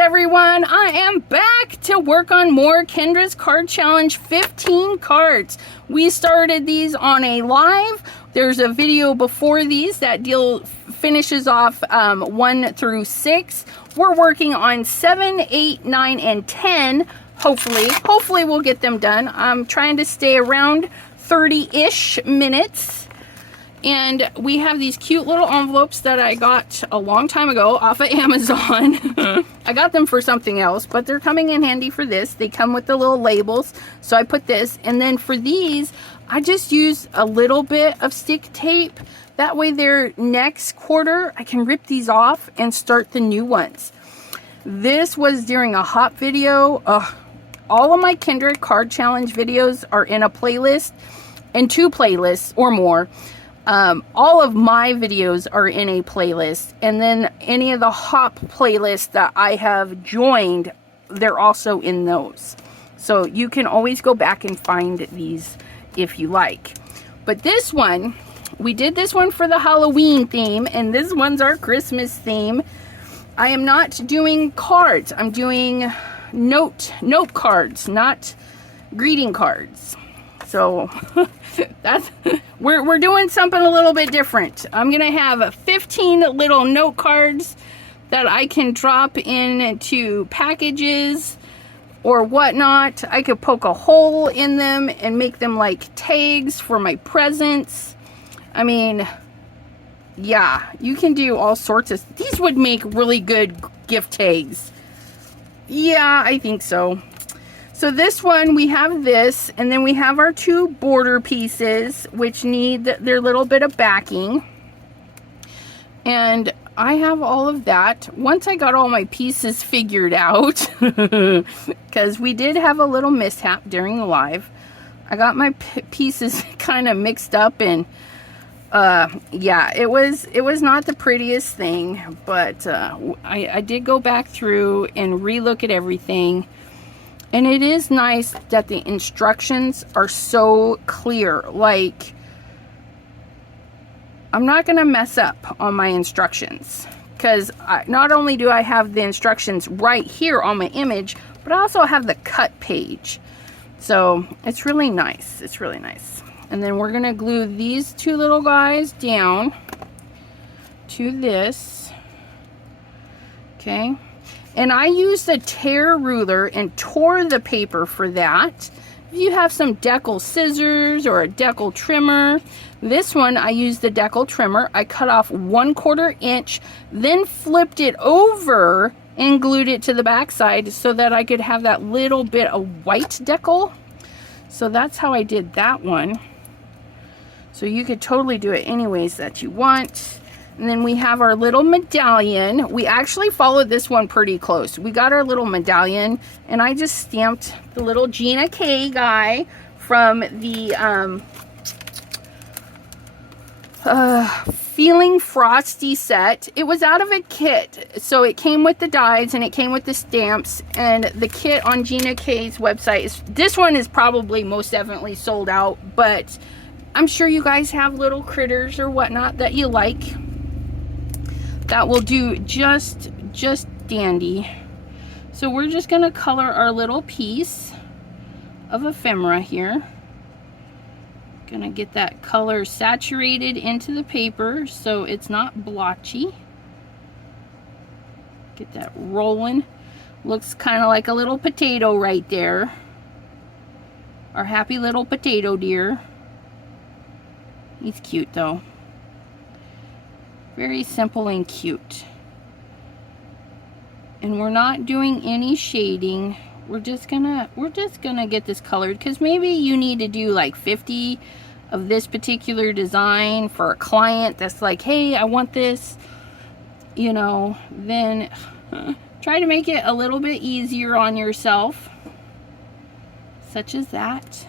everyone, I am back to work on more Kendra's Card Challenge 15 cards. We started these on a live. There's a video before these that finishes off 1 through 6. We're working on 7, 8, 9, and 10. Hopefully we'll get them done. I'm trying to stay around 30-ish minutes. And we have these cute little envelopes that I got a long time ago off of Amazon. I got them for something else, but they're coming in handy for this. They come with the little labels, so I put this. And then for these, I just use a little bit of stick tape. That way they're next quarter, I can rip these off and start the new ones. This was during a hop video. All of my Kendra Card Challenge videos are in a playlist, and 2 playlists or more. All of my videos are in a playlist, and then any of the hop playlists that I have joined, they're also in those. So you can always go back and find these if you like. But this one, we did this one for the Halloween theme, and this one's our Christmas theme. I am not doing cards. I'm doing note cards, not greeting cards. So that's we're doing something a little bit different. I'm gonna have 15 little note cards that I can drop into packages or whatnot. I could poke a hole in them and make them like tags for my presents. I mean, yeah, you can do all sorts of. These would make really good gift tags. Yeah, I think so. So this one, we have this, and then we have our 2 border pieces, which need their little bit of backing. And I have all of that. Once I got all my pieces figured out, because we did have a little mishap during the live. I got my pieces kind of mixed up, and yeah, it was not the prettiest thing, but I did go back through and relook at everything. And it is nice that the instructions are so clear. Like, I'm not going to mess up on my instructions. Because not only do I have the instructions right here on my image, but I also have the cut page. So, it's really nice. It's really nice. And then we're going to glue these 2 little guys down to this. Okay. And I used a tear ruler and tore the paper for that. If you have some decal scissors or a decal trimmer, this one I used the decal trimmer. I cut off 1/4 inch, then flipped it over and glued it to the back side so that I could have that little bit of white decal. So that's how I did that one. So you could totally do it any ways that you want. And then we have our little medallion. We actually followed this one pretty close. We got our little medallion, and I just stamped the little Gina K guy from the Feeling Frosty set. It was out of a kit, so it came with the dies and it came with the stamps, and the kit on Gina K's website this one is probably most definitely sold out, but I'm sure you guys have little critters or whatnot that you like. That will do just dandy. So we're just going to color our little piece of ephemera here. Gonna get that color saturated into the paper so it's not blotchy. Get that rolling. Looks kind of like a little potato right there. Our happy little potato deer. He's cute though. Very simple and cute. And we're not doing any shading. We're just gonna get this colored, because maybe you need to do like 50 of this particular design for a client that's like, hey, I want this, you know. Then try to make it a little bit easier on yourself, such as that.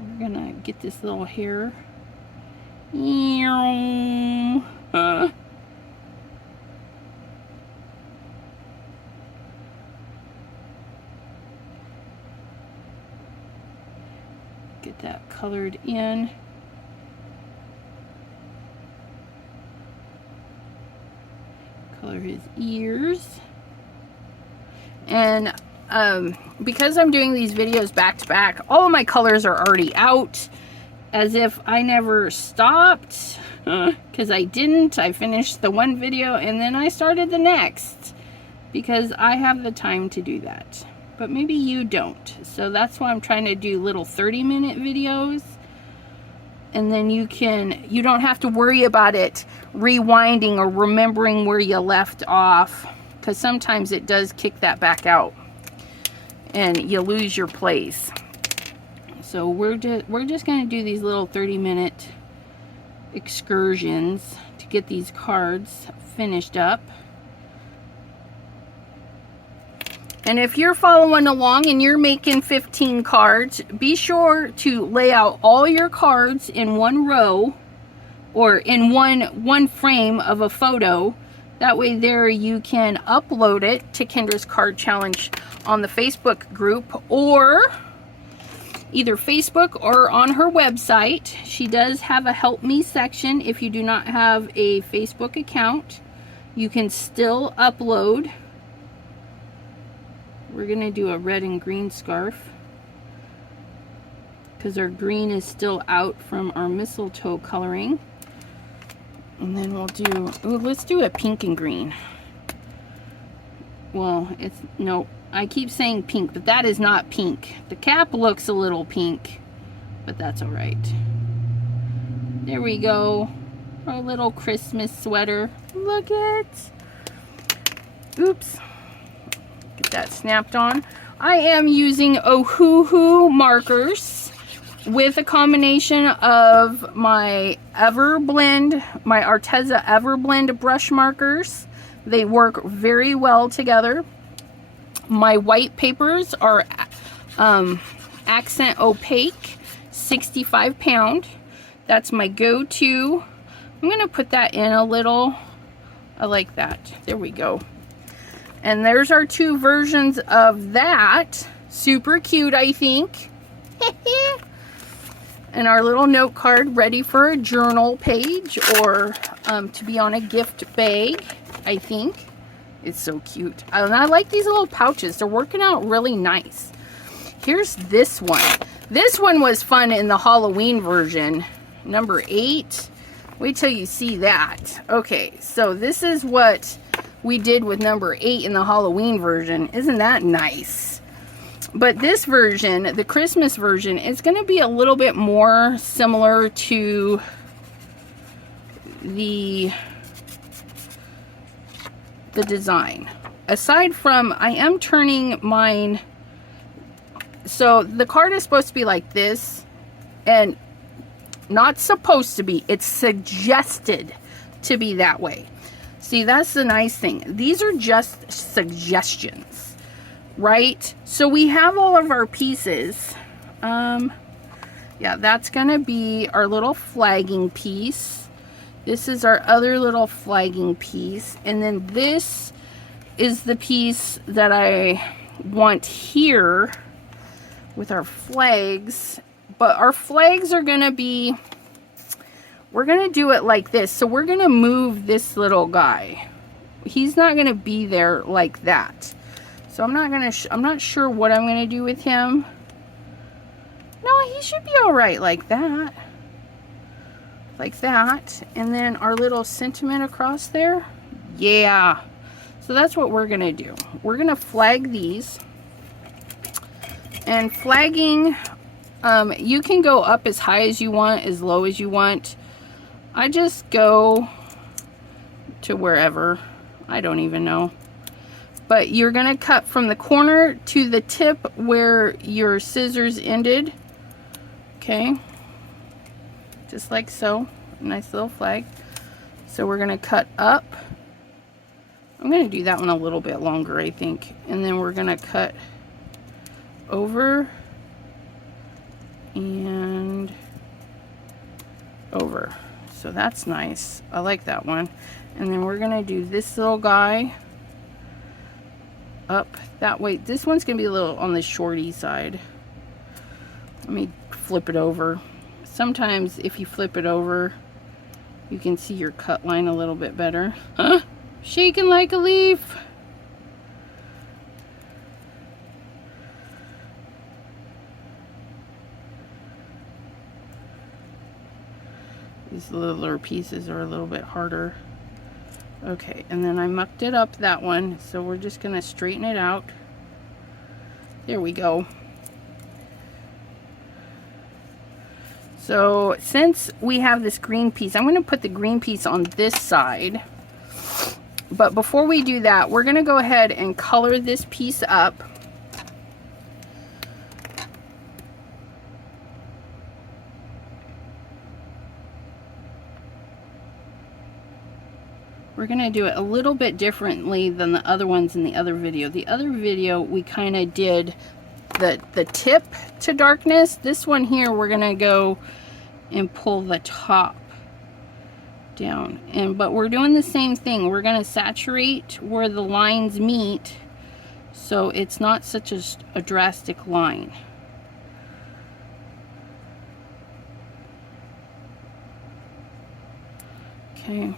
We're gonna get this little hair. Get that colored in. Color his ears. And because I'm doing these videos back to back, all of my colors are already out, as if I never stopped, because I didn't. I finished the one video and then I started the next, because I have the time to do that. But maybe you don't. So that's why I'm trying to do little 30-minute videos. And then you don't have to worry about it rewinding or remembering where you left off, because sometimes it does kick that back out and you lose your place. So we're just going to do these little 30-minute excursions to get these cards finished up. And if you're following along and you're making 15 cards, be sure to lay out all your cards in one row or in one frame of a photo. That way there you can upload it to Kendra's Card Challenge on the Facebook group, or either Facebook or on her website. She does have a Help Me section. If you do not have a Facebook account, you can still upload. We're going to do a red and green scarf because our green is still out from our mistletoe coloring. And then we'll do, ooh, let's do a pink and green. Well, no, I keep saying pink, but that is not pink. The cap looks a little pink, but that's all right. There we go. Our little Christmas sweater. Look it. Oops. Get that snapped on. I am using Ohuhu markers with a combination of my Everblend, my Arteza Everblend brush markers. They work very well together. My white papers are Accent Opaque 65 pound. That's my go-to. I'm going to put that in a little. I like that. There we go. And there's our two versions of that. Super cute, I think. And our little note card ready for a journal page or to be on a gift bag, I think. It's so cute. And I like these little pouches. They're working out really nice. Here's this one. This one was fun in the Halloween version. Number 8. Wait till you see that. Okay, so this is what we did with number 8 in the Halloween version. Isn't that nice? But this version, the Christmas version, is going to be a little bit more similar to the design. Aside from, I am turning mine, so the card is supposed to be like this, and not supposed to be, it's suggested to be that way. See, that's the nice thing. These are just suggestions, right? So we have all of our pieces. Yeah, that's gonna be our little flagging piece. This is our other little flagging piece. And then this is the piece that I want here with our flags. But our flags are gonna be, we're gonna do it like this. So we're gonna move this little guy. He's not gonna be there like that. So I'm not sure what I'm gonna do with him. No, he should be all right like that. Like that. And then our little sentiment across there. Yeah. So that's what we're gonna do. We're gonna flag these. And flagging, you can go up as high as you want, as low as you want. I just go to wherever. I don't even know. But you're gonna cut from the corner to the tip where your scissors ended. Okay. Just like so. Nice little flag. So we're gonna cut up. I'm gonna do that one a little bit longer, I think. And then we're gonna cut over and over. So that's nice. I like that one. And then we're gonna do this little guy up that way. This one's gonna be a little on the shorty side. Let me flip it over. Sometimes if you flip it over, you can see your cut line a little bit better. Huh? Shaking like a leaf. These littler pieces are a little bit harder. Okay, and then I mucked it up, that one, so we're just gonna straighten it out. There we go. So since we have this green piece, I'm gonna put the green piece on this side. But before we do that, we're gonna go ahead and color this piece up. We're gonna do it a little bit differently than the other ones in the other video. The other video, we kind of did the tip to darkness. This one here, we're gonna go and pull the top down. But we're doing the same thing. We're gonna saturate where the lines meet, so it's not such a drastic line. Okay.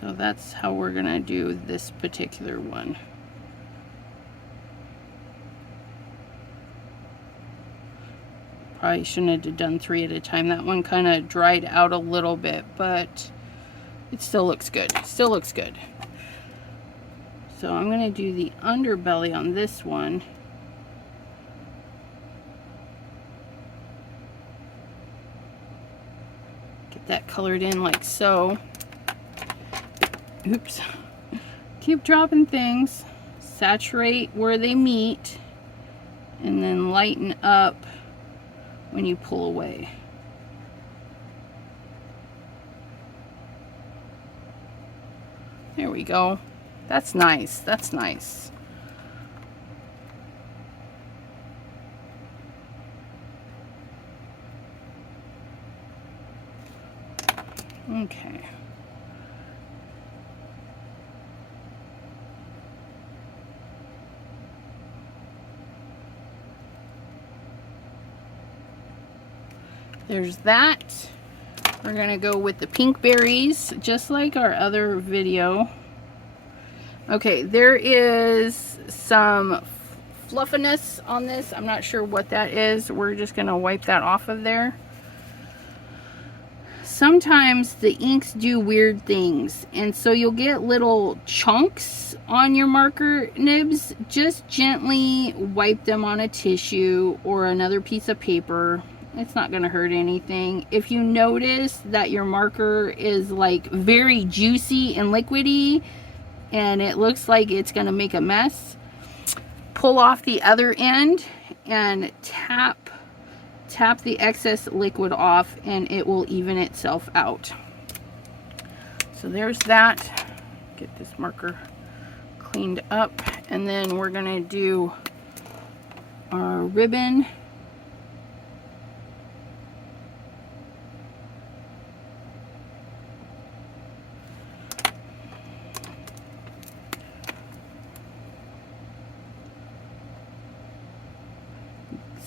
So that's how we're gonna do this particular one. Probably shouldn't have done 3 at a time. That one kind of dried out a little bit, but it still looks good. Still looks good. So I'm gonna do the underbelly on this one. Get that colored in like so. Oops. Keep dropping things. Saturate where they meet, and then lighten up when you pull away. There we go. That's nice. That's nice. Okay. There's that. We're gonna go with the pink berries, just like our other video. Okay, there is some fluffiness on this. I'm not sure what that is. We're just gonna wipe that off of there. Sometimes the inks do weird things, and so you'll get little chunks on your marker nibs. Just gently wipe them on a tissue or another piece of paper. It's not going to hurt anything. If you notice that your marker is like very juicy and liquidy and it looks like it's going to make a mess, pull off the other end and tap the excess liquid off, and it will even itself out. So there's that. Get this marker cleaned up, and then we're going to do our ribbon.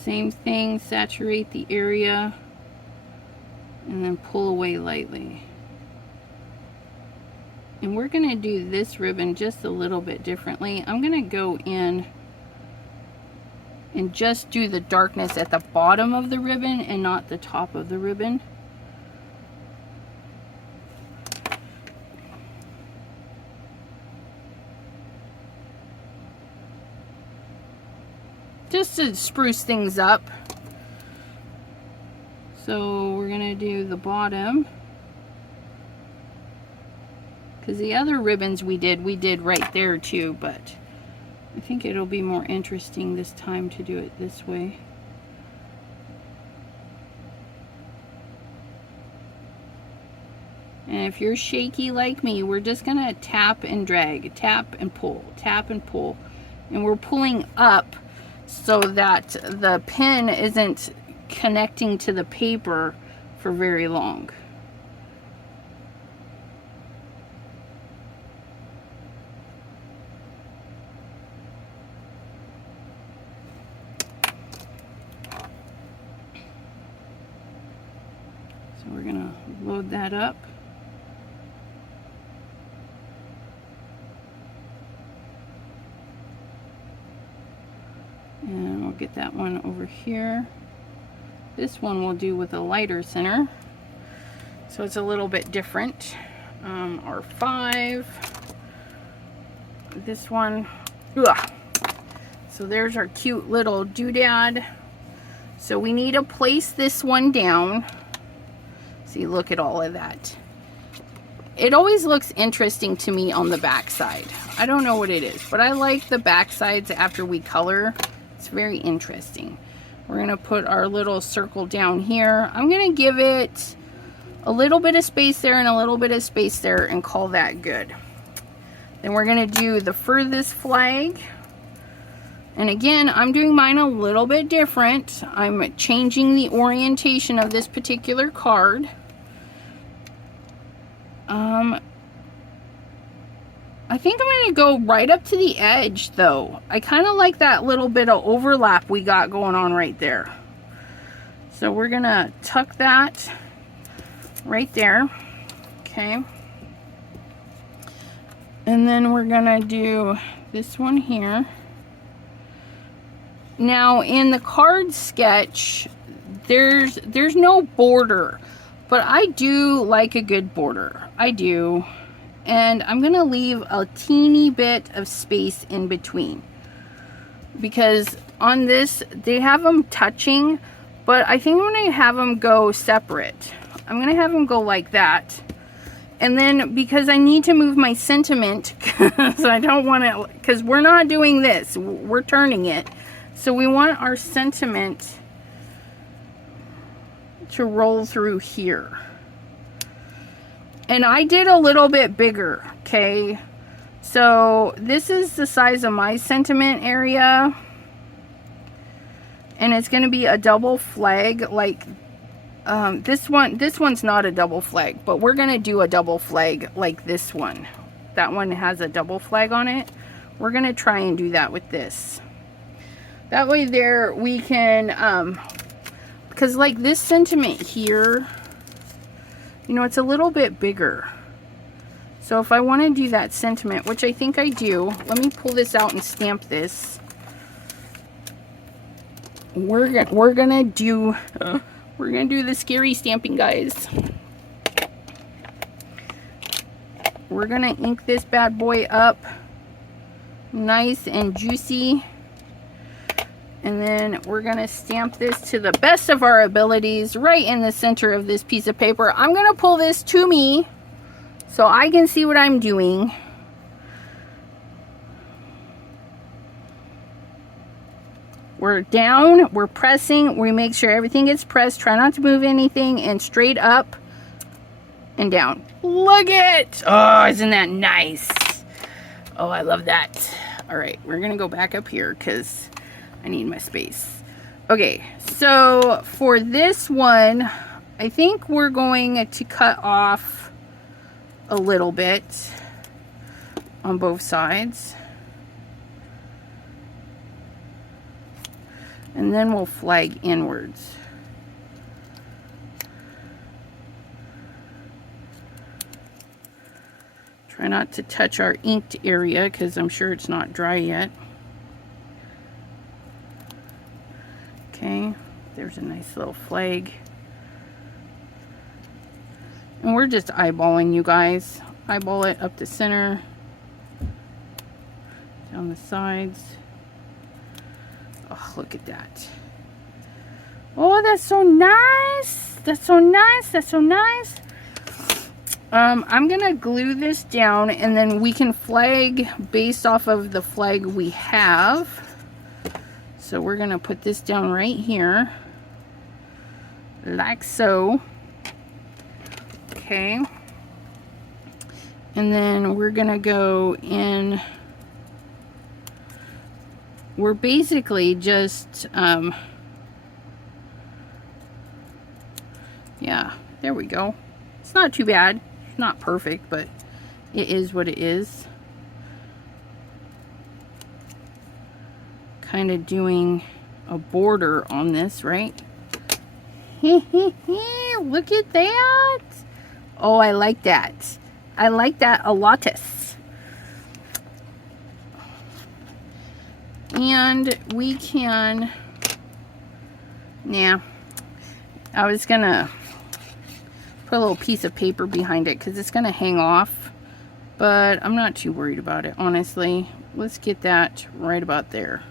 Same thing, saturate the area and then pull away lightly. And we're going to do this ribbon just a little bit differently. I'm going to go in and just do the darkness at the bottom of the ribbon and not the top of the ribbon. Just to spruce things up. So we're gonna do the bottom, because the other ribbons we did right there too, but I think it'll be more interesting this time to do it this way. And if you're shaky like me, we're just gonna tap and drag, tap and pull, tap and pull, and we're pulling up so that the pen isn't connecting to the paper for very long. So we're gonna load that up. And we'll get that one over here. This one we'll do with a lighter center, so it's a little bit different. R5. This one. Ugh. So there's our cute little doodad. So we need to place this one down. See, look at all of that. It always looks interesting to me on the back side. I don't know what it is, but I like the back sides after we color. It's very interesting. We're gonna put our little circle down here. I'm gonna give it a little bit of space there and a little bit of space there and call that good. Then we're gonna do the furthest flag. And again, I'm doing mine a little bit different. I'm changing the orientation of this particular card. I think I'm going to go right up to the edge, though. I kind of like that little bit of overlap we got going on right there. So we're going to tuck that right there. Okay. And then we're going to do this one here. Now, in the card sketch, there's no border, but I do like a good border. I do. And I'm going to leave a teeny bit of space in between, because on this, they have them touching, but I think I'm going to have them go separate. I'm going to have them go like that. And then, because I need to move my sentiment, because I don't want to, because we're not doing this, we're turning it. So we want our sentiment to roll through here. And I did a little bit bigger, okay? So this is the size of my sentiment area. And it's going to be a double flag, like this one's not a double flag, but we're going to do a double flag like this one. That one has a double flag on it. We're going to try and do that with this. That way there we can, because like this sentiment here, you know, it's a little bit bigger. So if I want to do that sentiment, which I think I do, let me pull this out and stamp this. We're gonna do the scary stamping, guys. We're gonna ink this bad boy up nice and juicy. And then we're going to stamp this to the best of our abilities right in the center of this piece of paper. I'm going to pull this to me so I can see what I'm doing. We're down, we're pressing, we make sure everything gets pressed. Try not to move anything, and straight up and down. Look it! Oh, isn't that nice? Oh, I love that. All right, we're going to go back up here because I need my space. Okay, so for this one, I think we're going to cut off a little bit on both sides. And then we'll flag inwards. Try not to touch our inked area because I'm sure it's not dry yet. Okay, there's a nice little flag. And we're just eyeballing, you guys. Eyeball it up the center, down the sides. Oh, look at that. Oh, that's so nice. That's so nice. That's so nice. I'm gonna glue this down, and then we can flag based off of the flag we have. So we're gonna put this down right here, like so. Okay. And then we're gonna go in. We're basically just, yeah, there we go. It's not too bad. It's not perfect, but it is what it is. Kind of doing a border on this, right? Look at that. Oh, I like that. I like that a lot. And we can, yeah, I was gonna put a little piece of paper behind it because it's gonna hang off, but I'm not too worried about it, honestly. Let's get that right about there.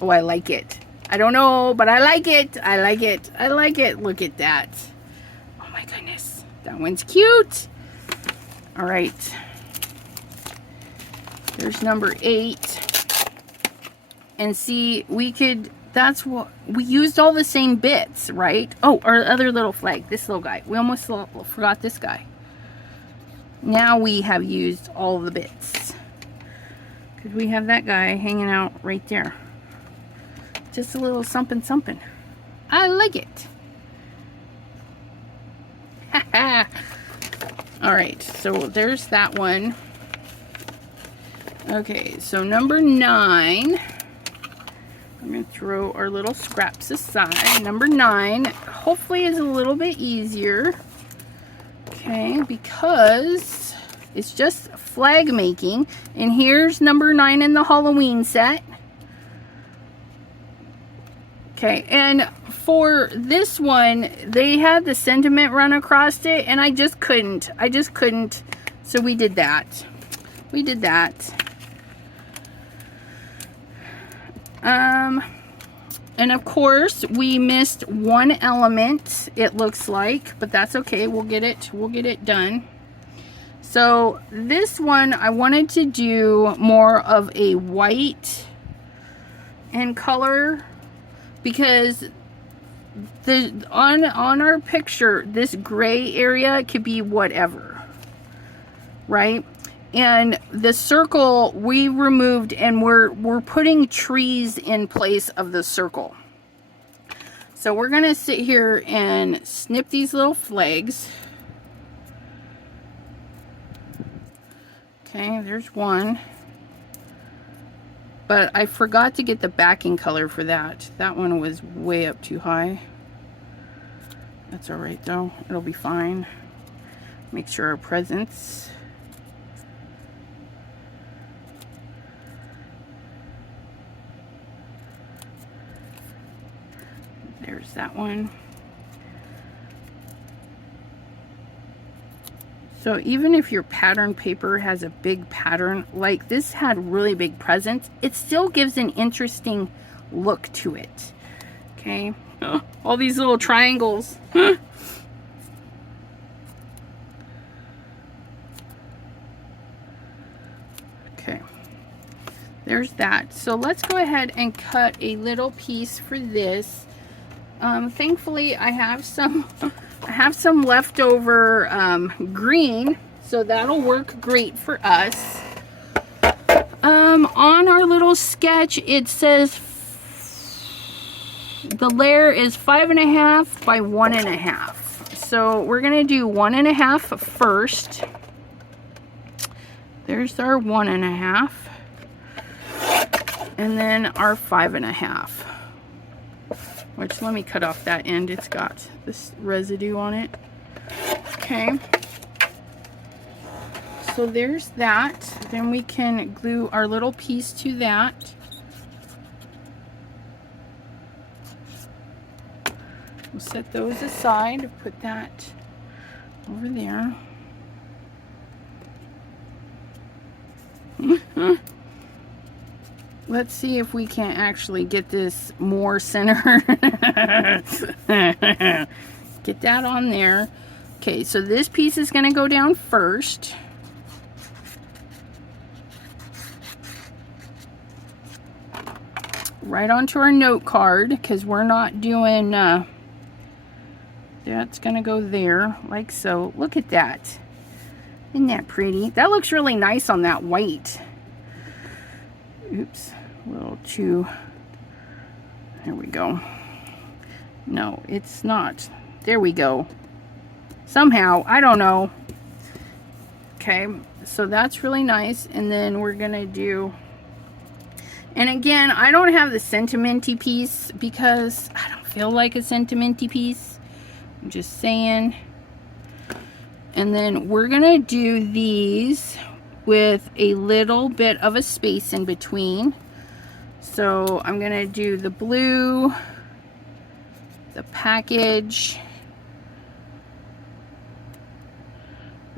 Oh, I like it. I don't know, but I like it. I like it. I like it. Look at that. Oh my goodness. That one's cute. All right. There's number 8. And see, we could, that's what, we used all the same bits, right? Oh, our other little flag, this little guy. We almost forgot this guy. Now we have used all the bits. Because we have that guy hanging out right there. Just a little something something. I like it. All right, so there's that one. Okay, so number 9. I'm going to throw our little scraps aside. Number 9 hopefully is a little bit easier. Okay, because it's just flag making. And here's number 9 in the Halloween set. Okay, and for this one, they had the sentiment run across it, and I just couldn't. So we did that. And of course, we missed one element, it looks like, but that's okay. We'll get it done. So this one, I wanted to do more of a white in color, because on our picture, this gray area could be whatever, right? And the circle we removed, and we're putting trees in place of the circle. So we're gonna sit here and snip these little flags. Okay, there's one. But I forgot to get the backing color for that. That one was way up too high. That's all right though, it'll be fine. Make sure our presents. There's that one. So even if your pattern paper has a big pattern, like this had really big presents, it still gives an interesting look to it. Okay, oh, all these little triangles. Okay, there's that. So let's go ahead and cut a little piece for this. Thankfully I have some leftover green, so that'll work great for us. On our little sketch, it says the layer is 5.5 by 1.5. So we're gonna do 1.5 first. There's our 1.5, and then our 5.5. Which, let me cut off that end. It's got this residue on it. Okay. So there's that. Then we can glue our little piece to that. We'll set those aside. Put that over there. Let's see if we can actually get this more center. Get that on there. Okay, so this piece is going to go down first. Right onto our note card, because we're not doing, that's going to go there, like so. Look at that. Isn't that pretty? That looks really nice on that white. Oops, a little too, there we go. No, it's not. There we go. Somehow, I don't know. Okay, so that's really nice. And then we're gonna do, and again, I don't have the sentimenty piece because I don't feel like a sentimenty piece. I'm just saying. And then we're gonna do these with a little bit of a space in between. So I'm gonna do the blue the package.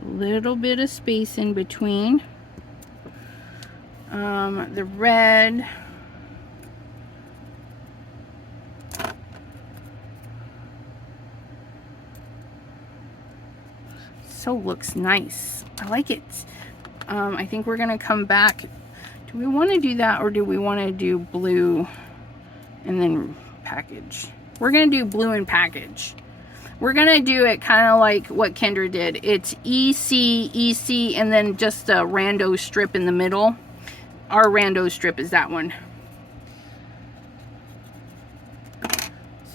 A little bit of space in between. The red. So looks nice. I like it. I think we're gonna come back. Do we want to do that, or do we want to do blue and then package? We're gonna do blue and package. We're gonna do it kind of like what Kendra did. It's EC, EC, and then just a rando strip in the middle. Our rando strip is that one.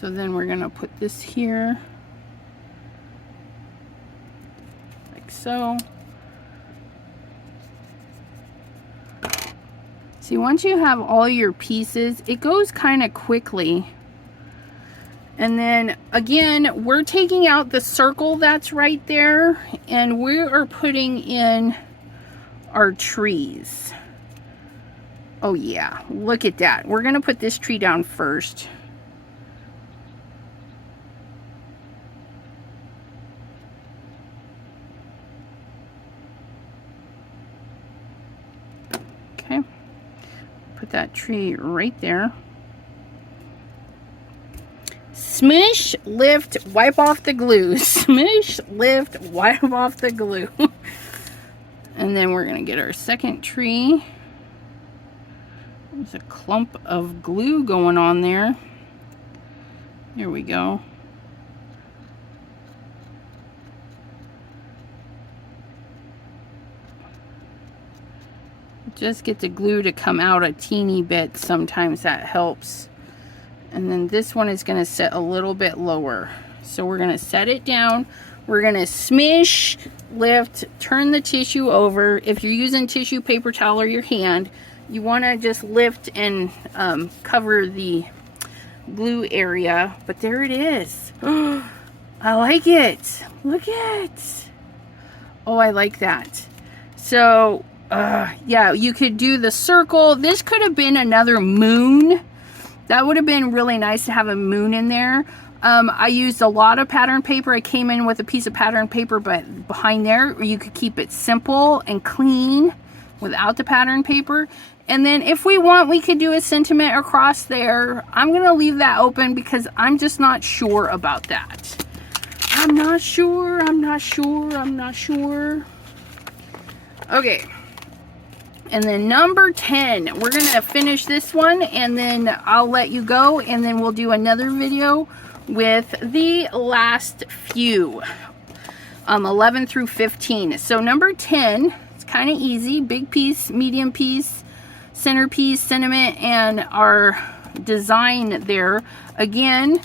So then we're gonna put this here, like so. See, once you have all your pieces, it goes kind of quickly. And then again, we're taking out the circle that's right there, and we are putting in our trees. Oh yeah, look at that. We're gonna put this tree down first. Okay, put that tree right there. Smush, lift, wipe off the glue. Smush, lift, wipe off the glue. And then we're gonna get our second tree. There's a clump of glue going on there. Here we go. Just get the glue to come out a teeny bit. Sometimes that helps. And then this one is going to set a little bit lower. So we're going to set it down. We're going to smush, lift, turn the tissue over. If you're using tissue, paper towel, or your hand, you want to just lift and cover the glue area. But there it is. I like it. Look at it. Oh, I like that. So, yeah, you could do the circle. This could have been another moon. That would have been really nice to have a moon in there. I used a lot of pattern paper. I came in with a piece of pattern paper, but behind there, you could keep it simple and clean without the pattern paper. And then if we want, we could do a sentiment across there. I'm going to leave that open because I'm just not sure about that. I'm not sure. Okay. And then number 10, we're going to finish this one, and then I'll let you go, and then we'll do another video with the last few, 11 through 15. So number 10, it's kind of easy. Big piece, medium piece, center piece, sentiment, and our design there. Again,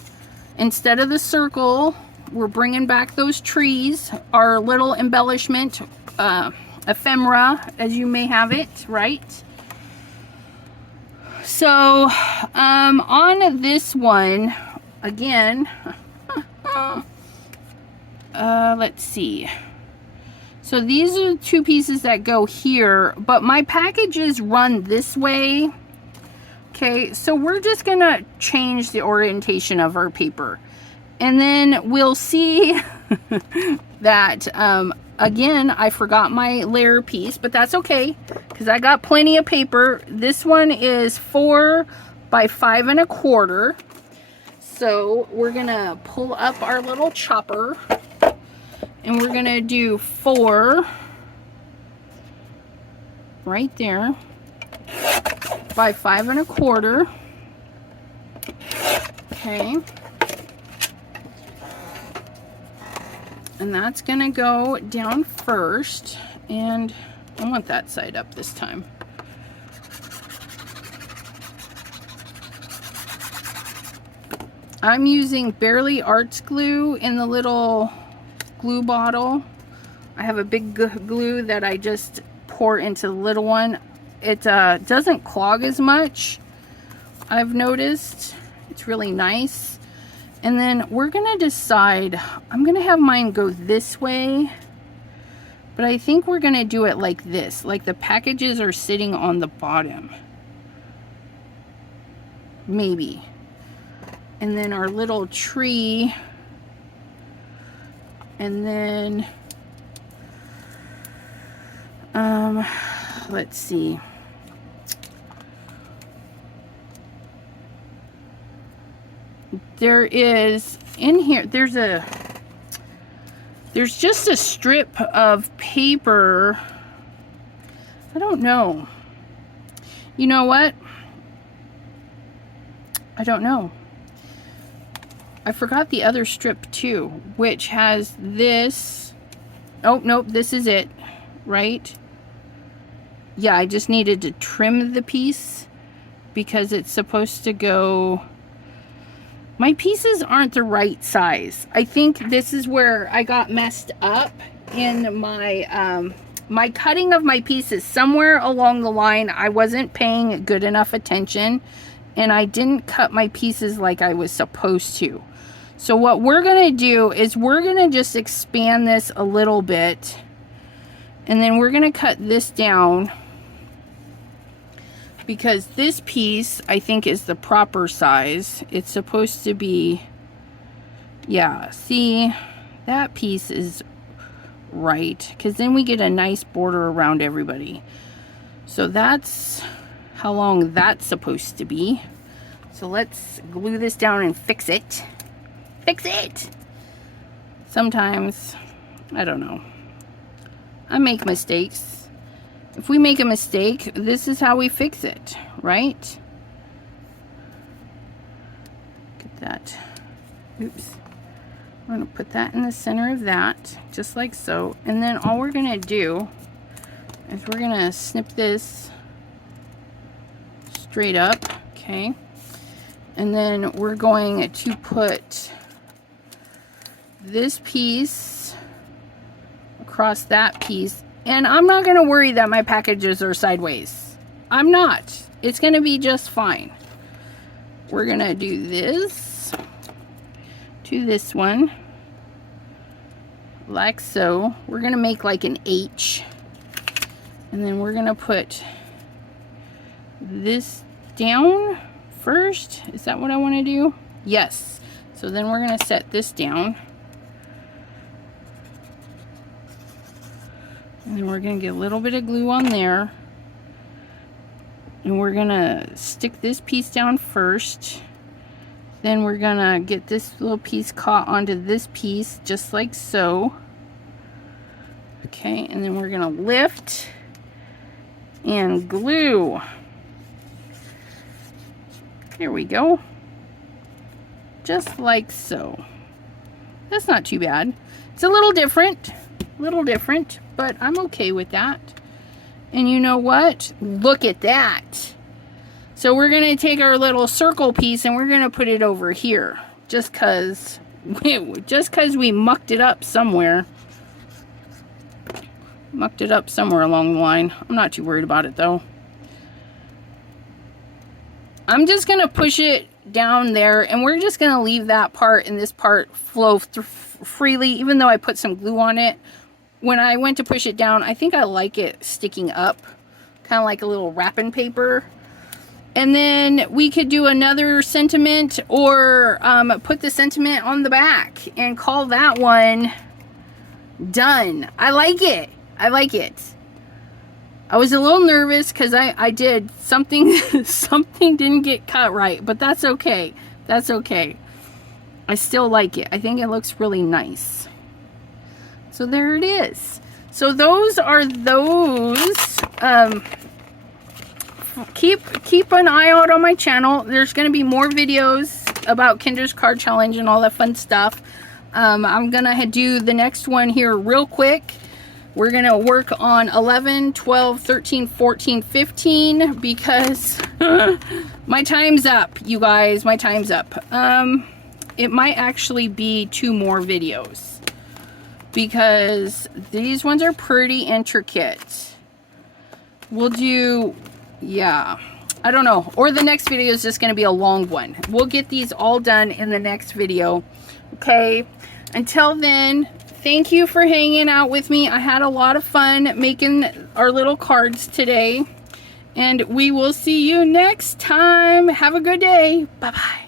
instead of the circle, we're bringing back those trees, our little embellishment, ephemera, as you may have it, right? So on this one, again, let's see. So these are the two pieces that go here, but my packages run this way. Okay, so we're just gonna change the orientation of our paper, and then we'll see that again, I forgot my layer piece, but that's okay because I got plenty of paper. This one is 4 by 5 1/4. So we're gonna pull up our little chopper, and we're gonna do 4 right there by 5 1/4. Okay. And that's gonna go down first, and I want that side up this time. I'm using Barely Arts glue in the little glue bottle. I have a big glue that I just pour into the little one. It doesn't clog as much, I've noticed. It's really nice. And then we're gonna decide, I'm gonna have mine go this way, but I think we're gonna do it like this, like the packages are sitting on the bottom. Maybe. and then our little tree, and then let's see. There is in here, there's just a strip of paper. I don't know. You know what? I don't know. I forgot the other strip too, which has this. Oh, nope, this is it, right? Yeah, I just needed to trim the piece because it's supposed to go. My pieces aren't the right size. I think this is where I got messed up in my my cutting of my pieces. Somewhere along the line, I wasn't paying good enough attention, and I didn't cut my pieces like I was supposed to. So what we're gonna do is we're gonna just expand this a little bit, and then we're gonna cut this down, because this piece I think is the proper size. It's supposed to be, yeah, see, that piece is right, because then we get a nice border around everybody. So that's how long that's supposed to be. So let's glue this down and fix it. Fix it! Sometimes, I don't know, I make mistakes. If we make a mistake, this is how we fix it, right? Get that. Oops. I'm going to put that in the center of that, just like so. And then all we're going to do is we're going to snip this straight up, okay? And then we're going to put this piece across that piece. And I'm not going to worry that my packages are sideways. I'm not. It's going to be just fine. We're going to do this to this one, like so. We're going to make like an H. And then we're going to put this down first. Is that what I want to do? Yes. So then we're going to set this down. And then we're going to get a little bit of glue on there. And we're going to stick this piece down first. Then we're going to get this little piece caught onto this piece, just like so. Okay, and then we're going to lift and glue. There we go. Just like so. That's not too bad. It's a little different, but I'm okay with that. And you know what? Look at that. So we're going to take our little circle piece and we're going to put it over here. Just because we mucked it up somewhere. Mucked it up somewhere along the line. I'm not too worried about it though. I'm just going to push it down there, and we're just going to leave that part and this part flow freely, even though I put some glue on it. When I went to push it down, I think I like it sticking up, kind of like a little wrapping paper. And then we could do another sentiment, or put the sentiment on the back and call that one done. I like it. I like it. I was a little nervous because I did something, something didn't get cut right, but that's okay. That's okay. I still like it. I think it looks really nice. So there it is. So those are those. Keep an eye out on my channel. There's going to be more videos about Kendra's Card Challenge and all that fun stuff. I'm going to do the next one here real quick. We're going to work on 11, 12, 13, 14, 15 because my time's up, you guys. My time's up. It might actually be 2 more videos because these ones are pretty intricate. We'll do, yeah, I don't know. Or the next video is just going to be a long one. We'll get these all done in the next video. Okay. Until then, thank you for hanging out with me. I had a lot of fun making our little cards today. And we will see you next time. Have a good day. Bye-bye.